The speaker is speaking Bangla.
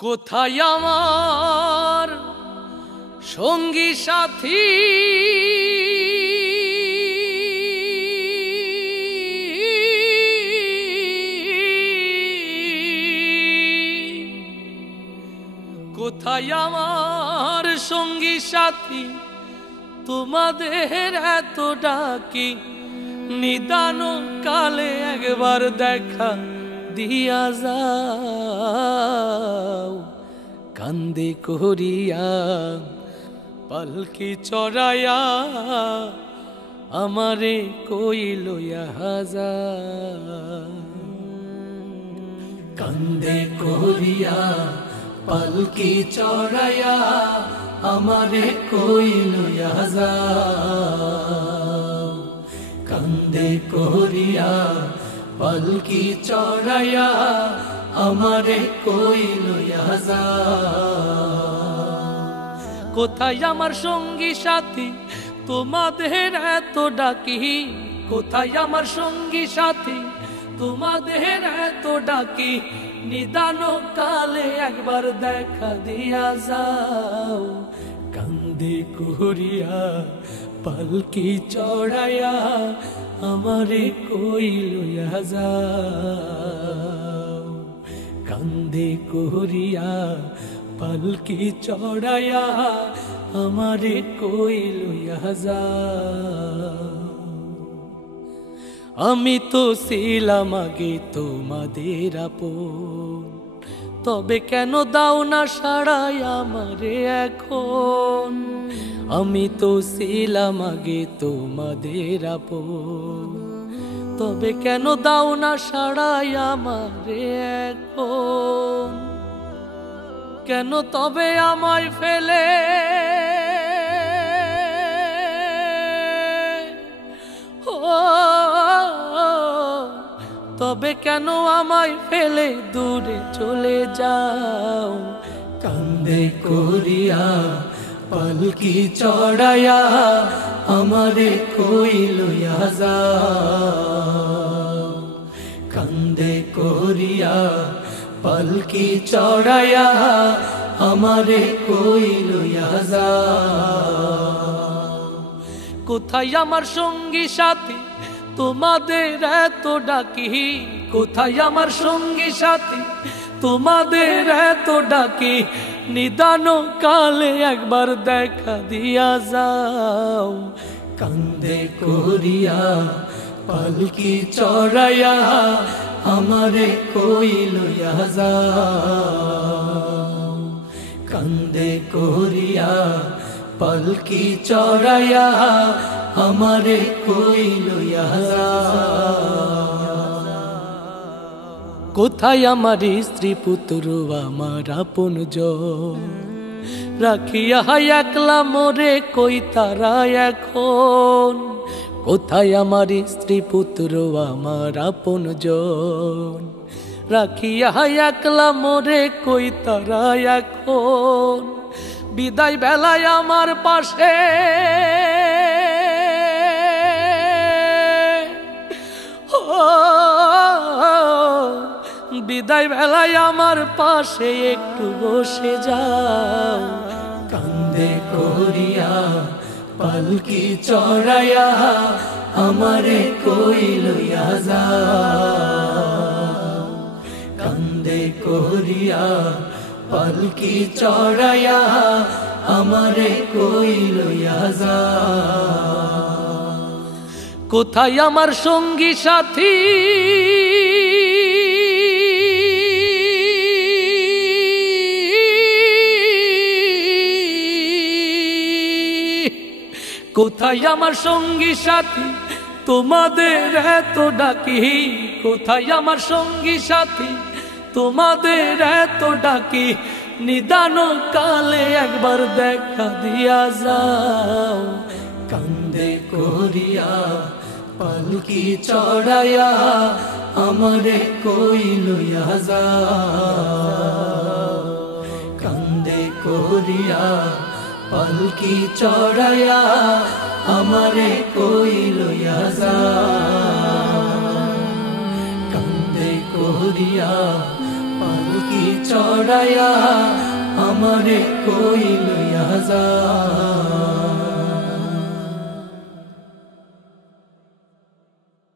কোথায় আমার সঙ্গী সাথী কোথায় আমার সঙ্গী সাথী তোমাদের এত ডাকি নিদান কালে একবার দেখা দিয়া যাও কান্দে করিয়া পালকি চড়াইয়া আমারে কই লইয়া যাও কান্দে করিয়া পালকি চড়াইয়া আমারে কই লইয়া যাও কান্দে করিয়া পালকি চড়াইয়া আমারে কই লইয়া যাও কোথায় আমার সঙ্গী সাথী তোমাদের এত ডাকি কোথায় আমার সঙ্গী সাথী তোমাদের এত ডাকি নিদান কালে একবার দেখা দিয়া যাও কান্দে করিয়া পালকি চড়াইয়া আমারে কই লইয়া যাও কান্দে করিয়া পালকি চড়াইয়া আমারে কই লইয়া যাও আমি তো ছিলাম আগে তোমাদের আপন তবে কেন দাও না সাড়াই আমারে এখন আমি তো ছিলাম আগে তোমাদের আপন তবে কেন দাও না সাড়াই আমারে এখন কেন তবে আমায় ফেলে তবে কেন আমায় ফেলে দূরে চলে যাও কান্দে করিয়া পালকি চড়াইয়া আমারে কই লইয়া যাও কান্দে করিয়া পালকি চড়াইয়া আমারে কই লইয়া যাও কোথায় আমার সঙ্গী সাথী তোমাদের এত ডাকি কোথায় আমার সঙ্গী সাথী তোমাদের এত ডাকি নিদান কালে একবার দেখা দিয়া যাও কান্দে করিয়া পালকি চড়াইয়া আমারে কই লইয়া যাও কান্দে করিয়া পালকি চড়াইয়া আমারে কই লইয়া কোথায় আমার স্ত্রী পুত্র আমার আপনজন রাখিয়া একলা মোরে কই তারা এখন কোথায় আমার স্ত্রী পুত্র আমার আপনজন রাখিয়া একলা মোরে কই তারা এখন বিদায় বেলায় আমার পাশে বিদায় বেলায় আমার পাশে একটু বসে যাও কান্দে করিয়া পালকি চড়াইয়া আমারে কই লইয়া যাও কান্দে করিয়া পালকি চড়াইয়া আমারে কই লইয়া যাও কোথায় আমার সঙ্গী সাথী কোথায় আমার সঙ্গী সাথী তোমাদের এত ডাকি কোথায় আমার সঙ্গী সাথী তোমাদের এত ডাকি নিদান কালে একবার দেখা দিয়া যাও কান্দে করিয়া পালকি চড়াইয়া আমারে কই লইয়া যাও কান্দে করিয়া পালকি চড়াইয়া আমারে কই লইয়া যাও কান্দে করিয়া চৌকি চড়াইয়া আমারে কই লইয়া যায়।